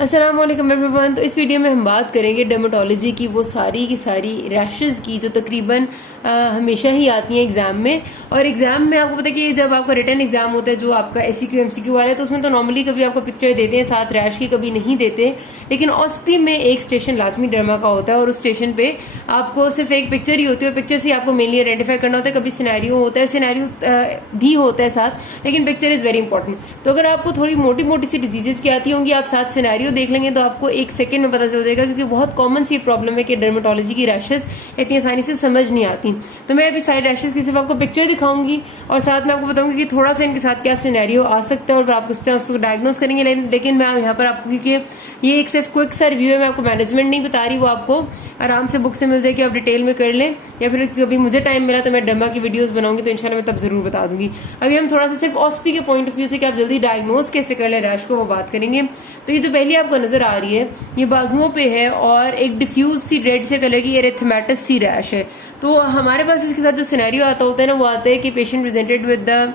अस्सलाम वालेकुम एवरीवन। तो इस वीडियो में हम बात करेंगे डर्मेटोलॉजी की वो सारी की सारी रैशेज की जो तकरीबन हमेशा ही आती हैं एग्जाम में। और एग्जाम में आपको पता है कि जब आपका रिटन एग्जाम होता है जो आपका एससीक्यू एमसीक्यू वाला है तो उसमें तो नॉर्मली कभी आपको पिक्चर देते हैं साथ रैश की, कभी नहीं देते। लेकिन ऑस्पी में एक स्टेशन लाजमी डर्मा का होता है और उस स्टेशन पे आपको सिर्फ एक पिक्चर ही होती है। पिक्चर से आपको मेनली आइडेंटिफाई करना होता है। कभी सिनेरियो होता है, सिनेरियो भी होता है साथ, लेकिन पिक्चर इज वेरी इंपॉर्टेंट। तो अगर आपको थोड़ी मोटी मोटी सी डिजीजेस की आती होंगी, आप साथ सिनेरियो देख लेंगे तो आपको एक सेकंड में पता चल जाएगा, क्योंकि बहुत कॉमन सी प्रॉब्लम है कि डर्मेटोलॉजी की रैशेज इतनी आसानी से समझ नहीं आती। तो मैं अभी साइड रैशेज की सिर्फ आपको पिक्चर दिखाऊंगी और साथ में आपको बताऊंगी कि थोड़ा सा इनके साथ क्या सिनेरियो आ सकता है और आप किस तरह उसको डायग्नोस करेंगे। लेकिन मैं यहाँ पर आपको, क्योंकि ये एक सिर्फ क्विक सा रिव्यू है, मैं आपको मैनेजमेंट नहीं बता रही, वो आपको आराम से बुक से मिल जाएगी, आप डिटेल में कर लें। या फिर कभी मुझे टाइम मिला तो मैं डर्मा की वीडियोस बनाऊंगी तो इंशाल्लाह मैं तब जरूर बता दूंगी। अभी हम थोड़ा सा सिर्फ ऑस्पी के पॉइंट ऑफ व्यू से कि आप जल्दी डायग्नोस कैसे कर लें रैश को, वो बात करेंगे। तो ये जो पहली आपको नजर आ रही है ये बाजुओं पे है और एक डिफ्यूज सी रेड से कलर की एरिथमेटस सी रैश है। तो हमारे पास इसके साथ जो सिनेरियो आता होता है ना, वो आता है कि patient presented with the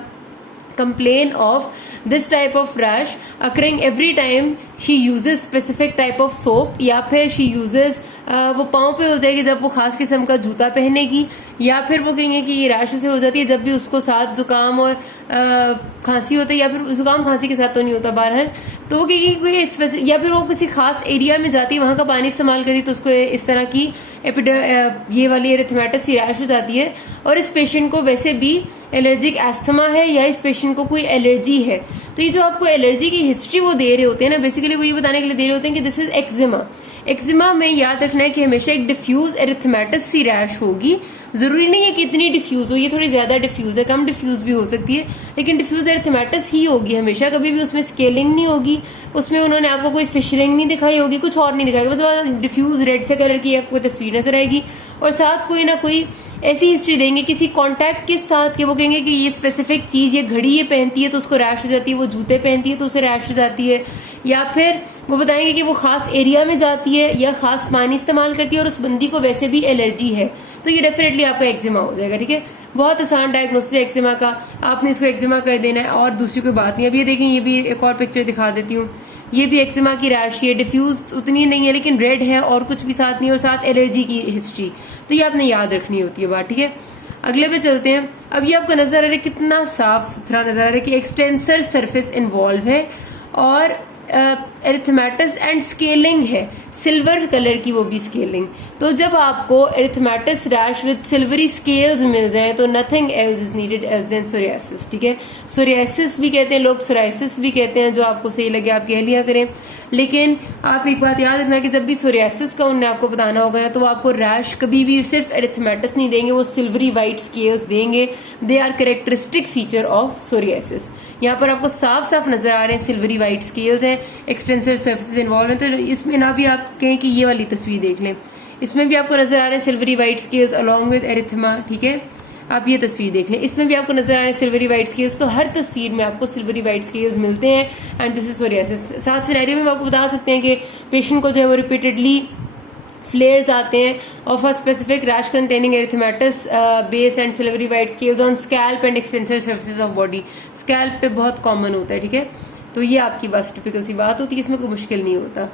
complain of this type of rash occurring every time she uses specific type of soap, या फिर she uses वो पाँव पे हो जाएगी जब वो खास किस्म का जूता पहनेगी, या फिर वो कहेंगे कि ये रैश उसे हो जाती है जब भी उसको साथ जुकाम और खांसी होता है, या फिर जुकाम खांसी के साथ तो नहीं होता बहरहाल। तो वो कहेगी कोई, या फिर वो किसी खास एरिया में जाती है, वहां का पानी इस्तेमाल करती तो उसको इस तरह की ये वाली एरिथमेटस सी रैश हो जाती है। और इस पेशेंट को वैसे भी एलर्जिक एस्थमा है या इस पेशेंट को कोई एलर्जी है। तो ये जो आपको एलर्जी की हिस्ट्री वो दे रहे होते हैं ना, बेसिकली वो ये बताने के लिए दे रहे होते हैं कि दिस इज एक्जिमा। एक्जिमा में याद रखना है कि हमेशा एक डिफ्यूज एरिथमेटस सी रैश होगी। जरूरी नहीं है कि इतनी डिफ्यूज हो, ये थोड़ी ज्यादा डिफ्यूज है, कम डिफ्यूज भी हो सकती है, लेकिन डिफ्यूज एरिथमेटस ही होगी हमेशा। कभी भी उसमें स्केलिंग नहीं होगी, उसमें उन्होंने आपको कोई फिशरिंग नहीं दिखाई होगी, कुछ और नहीं दिखाई, बस डिफ्यूज रेड से कलर की कोई तस्वीर नजर आएगी और साथ कोई ना कोई ऐसी हिस्ट्री देंगे किसी कांटेक्ट के साथ कि वो कहेंगे कि ये स्पेसिफिक चीज, ये घड़ी ये पहनती है तो उसको रैश हो जाती है, वो जूते पहनती है तो उसे रैश हो जाती है, या फिर वो बताएंगे कि वो खास एरिया में जाती है या खास पानी इस्तेमाल करती है और उस बंदी को वैसे भी एलर्जी है। तो ये डेफिनेटली आपका एक्जिमा हो जाएगा। ठीक है, बहुत आसान डायग्नोसिस है एक्जिमा का, आपने इसको एक्जिमा कर देना है और दूसरी कोई बात नहीं। अब ये देखें, ये भी एक और पिक्चर दिखा देती हूँ, ये भी एक्जिमा की रैश है, डिफ्यूज उतनी नहीं है लेकिन रेड है और कुछ भी साथ नहीं, और साथ एलर्जी की हिस्ट्री। तो ये आपने याद रखनी होती है बात। ठीक है, अगले पे चलते हैं। अब ये आपको नजर आ रहा है कितना साफ सुथरा नजर आ रहा है कि एक्सटेंसर सरफेस इन्वॉल्व है और एरिथमेटस एंड स्केलिंग है, सिल्वर कलर की वो भी स्केलिंग। तो जब आपको erythematous rash with silvery scales मिल जाए तो nothing else is needed as then psoriasis. ठीक है, सोरियासिस भी कहते हैं लोग, सोराइसिस भी कहते हैं, जो आपको सही लगे आप कह लिया करें। लेकिन आप एक बात याद रखना कि जब भी सोरियासिस का उन्हें आपको बताना होगा ना, तो वो आपको रैश कभी भी सिर्फ एरिथमेटस नहीं देंगे, वो सिल्वरी व्हाइट स्केल्स देंगे। They are characteristic feature of psoriasis. यहाँ पर आपको साफ साफ नजर आ रहे हैं सिल्वरी व्हाइट स्केल्स हैं, एक्सटेंसिव सर्फेसेस इन्वॉल्व हैं। तो इसमें ना भी आप कहें कि ये वाली तस्वीर देख लें, इसमें भी आपको नजर आ रहे हैं silvery white scales along with erythema. ठीक है, आप ये तस्वीर देख लें, इसमें भी आपको नजर आ रहे हैं सिल्वरी व्हाइट स्केल्स। तो हर तस्वीर में आपको सिल्वरी व्हाइट स्केल्स मिलते हैं एंड दिस इज सोरियासिस। साथ सिनेरियो में आपको बता सकते हैं कि पेशेंट को जो है वो रिपीटेडली फ्लेयर्स आते हैं of a specific rash containing erythematous base and silvery white scales on scalp and extensive surfaces of body. Scalp पे बहुत कॉमन होता है। ठीक है, तो ये आपकी बस टिपिकल सी बात होती है, इसमें कोई मुश्किल नहीं होता।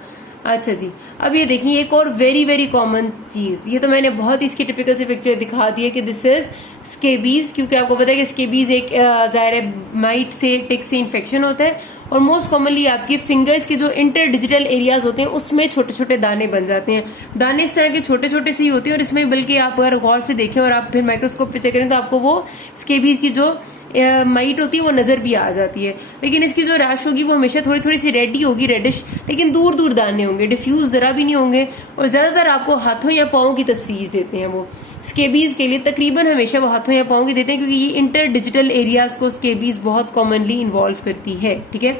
अच्छा जी, अब ये देखिए एक और वेरी वेरी कॉमन चीज, ये तो मैंने बहुत इसकी टिपिकल सी पिक्चर दिखा दी है कि दिस इज स्केबीज, क्योंकि आपको पता है कि स्केबीज एक जाहिर है माइट से, टिक से इन्फेक्शन होता है और मोस्ट कॉमनली आपके फिंगर्स के जो इंटर डिजिटल एरियाज होते हैं उसमें छोटे छोटे दाने बन जाते हैं। दाने इस तरह के छोटे छोटे से ही होते हैं और इसमें बल्कि आप अगर गौर से देखें और आप फिर माइक्रोस्कोप पे चेक करें तो आपको वो स्केबीज की जो माइट होती है वो नजर भी आ जाती है। लेकिन इसकी जो रैश होगी वो हमेशा थोड़ी थोड़ी सी रेड ही होगी, रेडिश, लेकिन दूर दूर दाने होंगे, डिफ्यूज जरा भी नहीं होंगे और ज्यादातर आपको हाथों या पाँव की तस्वीर देते हैं। वो स्केबीज के लिए तकरीबन हमेशा वो हाथों या पाँव की देते हैं, क्योंकि ये इंटर डिजिटल एरियाज को स्केबीज बहुत कॉमनली इन्वॉल्व करती है। ठीक है,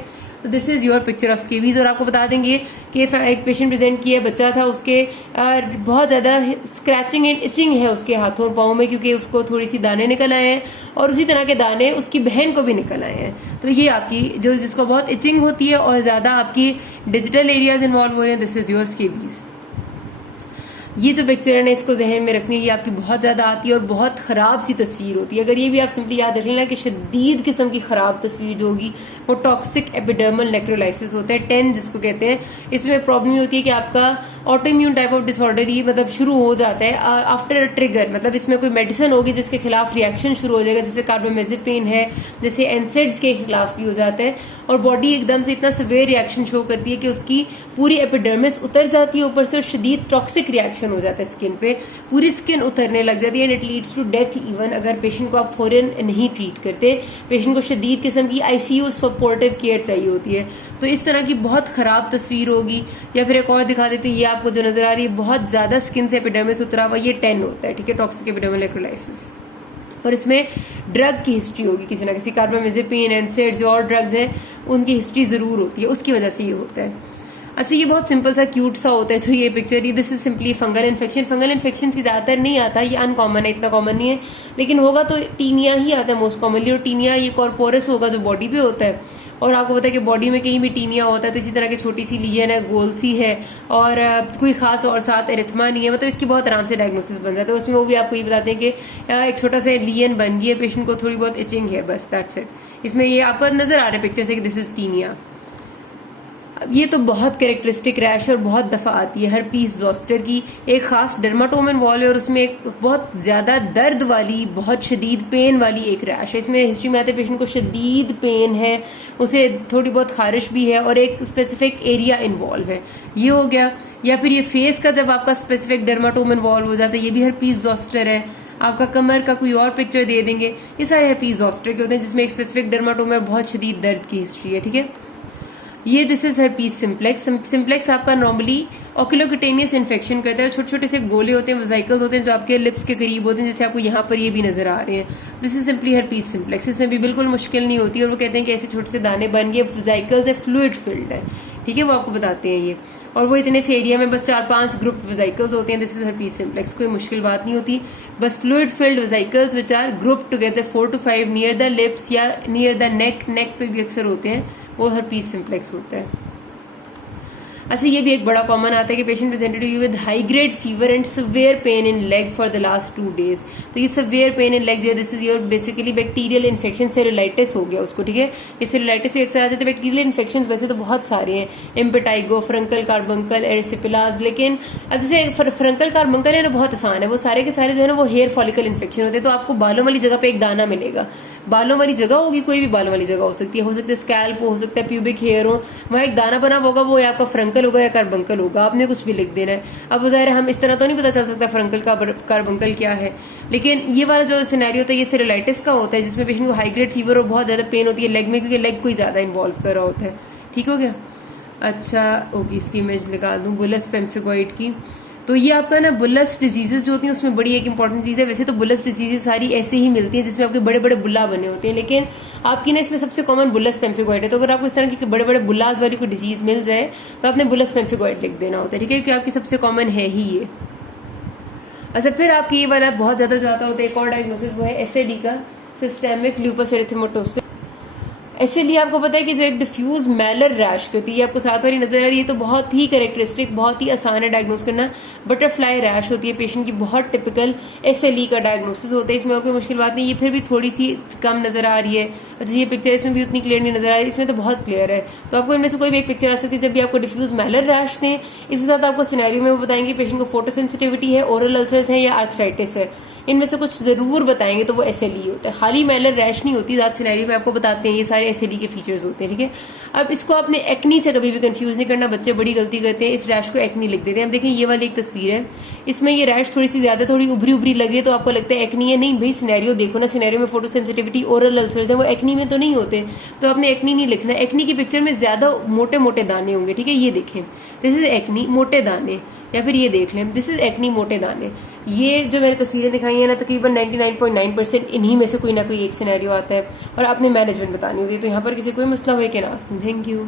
तो this is your picture of scabies. और आपको बता देंगे कि एक पेशेंट प्रेजेंट किया, बच्चा था, उसके बहुत ज्यादा स्क्रैचिंग एंड इचिंग है उसके हाथों और पाँव में, क्योंकि उसको थोड़ी सी दाने निकल आए हैं और उसी तरह के दाने उसकी बहन को भी निकल आए हैं। तो ये आपकी जो जिसको बहुत इचिंग होती है और ज्यादा आपकी डिजिटल एरियाज इन्वॉल्व हो रहे हैं, दिस इज योर स्केबीज। ये जो पिक्चर है ना, इसको जहन में रखनी है, ये आपकी बहुत ज्यादा आती है और बहुत खराब सी तस्वीर होती है। अगर ये भी आप सिंपली याद रख लेना कि शदीद किस्म की खराब तस्वीर जो होगी वो टॉक्सिक एपिडर्मल नेक्रोलाइसिस होता है, 10 जिसको कहते हैं। इसमें प्रॉब्लम होती है कि आपका ऑटोइम्यून टाइप ऑफ डिसऑर्डर ही मतलब शुरू हो जाता है आफ्टर अ ट्रिगर, मतलब इसमें कोई मेडिसिन होगी जिसके खिलाफ रिएक्शन शुरू हो जाएगा, जैसे कार्बामेज़ेपिन है, जैसे एनसेड्स के खिलाफ भी हो जाता है, और बॉडी एकदम से इतना सिवियर रिएक्शन शो करती है कि उसकी पूरी एपिडर्मिस उतर जाती है ऊपर से, और शदीद टॉक्सिक रिएक्शन हो जाता है स्किन पे, पूरी स्किन उतरने लग जाती है, and it leads to death even, अगर पेशेंट को आप फौरन नहीं ट्रीट करते। पेशेंट को शदीद किस्म की आईसीयू सपोर्टिव केयर चाहिए होती है। तो इस तरह की बहुत खराब तस्वीर होगी। या फिर एक और दिखा देती हूँ, ये आपको जो नजर आ रही है बहुत ज्यादा स्किन से एपिडर्मिस उतरा हुआ, ये 10 होता है, ठीक है, टॉक्सिक एपिडर्मल नेक्रोलाइसिस। और इसमें ड्रग की हिस्ट्री होगी, किसी ना किसी कार्बामेज़ेपिन, एनसेड्स जो और ड्रग्स हैं उनकी हिस्ट्री जरूर होती है, उसकी वजह से ये होता है। अच्छा, ये बहुत सिंपल सा क्यूट सा होता है जो ये picture, this is simply fungal infection. Fungal infection की ज्यादातर नहीं आता, ये अनकॉमन है, इतना कॉमन नहीं है, लेकिन होगा तो टीनिया ही आता है मोस्ट कॉमनली, और टीनिया ये कॉर्पोरस होगा जो बॉडी पे होता है। और आपको पता है कि बॉडी में कहीं भी टीनिया होता है तो इसी तरह की छोटी सी लीजन है, गोल सी है, और कोई खास और साथ एरिथमा नहीं है, मतलब इसकी बहुत आराम से डायग्नोसिस बन जाता है। उसमें वो भी आपको ये बताते हैं कि एक छोटा सा लीजन बन गई है, पेशेंट को थोड़ी बहुत इचिंग है, बस दैट्स इट। इसमें ये आपको नजर आ रहा है पिक्चर से कि दिस इज टीनिया। ये तो बहुत कैरेक्टरिस्टिक रैश और बहुत दफा आती है, हर्पीस ज़ोस्टर की एक खास डर्माटोम इन्वॉल्व है, और उसमें एक बहुत ज्यादा दर्द वाली, बहुत शदीद पेन वाली एक रैश है। इसमें हिस्ट्री में आते हैं पेशेंट को शदीद पेन है, उसे थोड़ी बहुत खारिश भी है, और एक स्पेसिफिक एरिया इन्वॉल्व है, ये हो गया। या फिर ये फेस का जब आपका स्पेसिफिक डर्माटोम इन्वॉल्व हो जाता है, ये भी हर्पीस ज़ोस्टर है। आपका कमर का कोई और पिक्चर दे देंगे, ये सारे हर्पीस ज़ोस्टर के होते हैं जिसमें एक स्पेसिफिक डर्माटोम है, बहुत शदीद दर्द की हिस्ट्री है, ठीक है। ये this is herpes simplex. Simplex आपका नॉर्मली ऑक्यूलोक्यूटेनियस इन्फेक्शन करता है, छोटे छोटे से गोले होते हैं, वेसिकल्स होते हैं जो आपके लिप्स के करीब होते हैं, जैसे आपको यहाँ पर ये भी नजर आ रहे हैं। This is simply herpes simplex. इसमें भी बिल्कुल मुश्किल नहीं होती, और वो कहते हैं कि ऐसे छोटे से दाने बन गए, वेसिकल्स है, फ्लूइड फिल्ड है, ठीक है, वो आपको बताते हैं ये। और वो इतने से एरिया में बस 4-5 ग्रुप वेसिकल्स होते हैं। दिस इज हर्पीस सिम्प्लेक्स, कोई मुश्किल बात नहीं होती, बस fluid filled vesicles which are group together 4 to 5 near the lips या नियर द नेक पे भी अक्सर होते हैं, वो हर्पीस सिम्प्लेक्स होता है। अच्छा, ये भी एक बड़ा कॉमन आता है कि patient presented you with high grade fever and severe pain in leg for the last 2 days। तो ये सिवियर पेन इन लेग जो है, this is your basically bacterial infection, cellulitis हो गया उसको, ठीक है। ये सेरेलाइटिस अक्सर आ जाते हैं। बैक्टीरियल इन्फेक्शन वैसे तो बहुत सारे हैं, इम्पेटाइगो, फ्रंकल कार्बंकल, एरिसिपिलास, लेकिन अब जैसे फ्रंकल कार्बंकल है ना, बहुत आसान है, वो सारे के सारे जो है ना वो हेयर फॉलिकल इन्फेक्शन होते हैं। तो आपको बालों वाली जगह पे एक दाना मिलेगा, बालों वाली जगह होगी, कोई भी बालों वाली जगह हो सकती है, स्कैल्प हो सकता है, प्यूबिक हेयर हो, वहां एक दाना बना होगा, वो आपका फ्रंकल होगा या कार्बंकल होगा, आपने कुछ भी लिख देना है। अब ज़ाहिर हम इस तरह तो नहीं पता चल सकता फ्रंकल का कार्बंकल क्या है, लेकिन ये वाला जो सिनेरियो होता है ये सेरेलाइटिस का होता है, जिसमें पेशेंट को हाई ग्रेड फीवर और बहुत ज्यादा पेन होती है लेग में, क्योंकि लेग कोई ज्यादा इन्वॉल्व कर रहा होता है, ठीक हो गया। अच्छा, ओके, इसकी इमेज निकाल दूं बुलस पेम्फिगॉइड की। तो ये आपका ना बुलस डिजीजेस जो होती हैं उसमें बड़ी एक इंपॉर्टेंट चीज है। वैसे तो बुलस डिजीजेस सारी ऐसे ही मिलती हैं जिसमें आपके बड़े बड़े बुल्ला बने होते हैं, लेकिन आपकी ना इसमें सबसे कॉमन बुलस पेम्फिगॉइड है। तो अगर आपको इस तरह की बड़े बड़े बुल्लास वाली कोई डिजीज मिल जाए तो आपने बुलस पेम्फिगॉइड लिख देना होता है, ठीक है, क्योंकि आपकी सबसे कॉमन है ही ये। अच्छा, फिर आपकी ये वाला बहुत ज्यादा जाता होता है, एक और डायग्नोसिस वो है एसएलई का, सिस्टेमिक ल्यूपस एरिथेमेटोसिस। इसलिए आपको पता है कि जो एक डिफ्यूज मैलर रैश होती है, आपको साथ वाली नजर आ रही है, तो बहुत ही कैरेक्टरिस्टिक, बहुत ही आसान है डायग्नोस करना। बटरफ्लाई रैश होती है पेशेंट की, बहुत टिपिकल एसएलई का डायग्नोसिस होता है, इसमें और कोई मुश्किल बात नहीं। ये फिर भी थोड़ी सी कम नजर आ रही है, अच्छा ये पिक्चर इसमें भी उतनी क्लियर नहीं नजर आ रही, इसमें तो बहुत क्लियर है। तो आपको इनमें से कोई भी एक पिक्चर आ सकती है जब भी आपको डिफ्यूज मैलर रैश दें। इसके साथ आपको सिनेरियो में वो बताएंगे पेशेंट को फोटोसेंसिटिविटी है, ओरल अल्सर्स है या आर्थराइटिस है, इनमें से कुछ जरूर बताएंगे, तो वो एसएलई होता है। खाली मैलर रैश नहीं होती, ज्यादा सिनेरियो में आपको बताते हैं, ये सारे एसएलई के फीचर्स होते हैं, ठीक है। अब इसको आपने एक्नी से कभी भी कंफ्यूज नहीं करना, बच्चे बड़ी गलती करते हैं, इस रैश को एक्नी लिख देते हैं। अब देखिए ये वाली एक तस्वीर है, इसमें ये रैश थोड़ी सी ज्यादा थोड़ी उभरी उभरी लग रही है, तो आपको लगता है एक्नी है। नहीं भाई, सिनेरियो देखो ना, सिनेरियो में फोटो सेंसिटिविटी, ओरल अल्सर्स है, वो एक्नी में तो नहीं होते, तो आपने एक्नी नहीं लिखना। एक्नी की पिक्चर में ज्यादा मोटे मोटे दाने होंगे, ठीक है, ये देखें, दिस इज एक्नी, मोटे दाने, या फिर ये देख लें, दिस इज एक्नी, मोटे दाने। ये जो मैंने तस्वीरें दिखाई है ना, तकरीबन 99.9% इन्हीं में से कोई ना कोई एक सिनेरियो आता है, और आपने मैनेजमेंट बतानी होती है। तो यहाँ पर किसी कोई मसला हो कि ना, थैंक यू।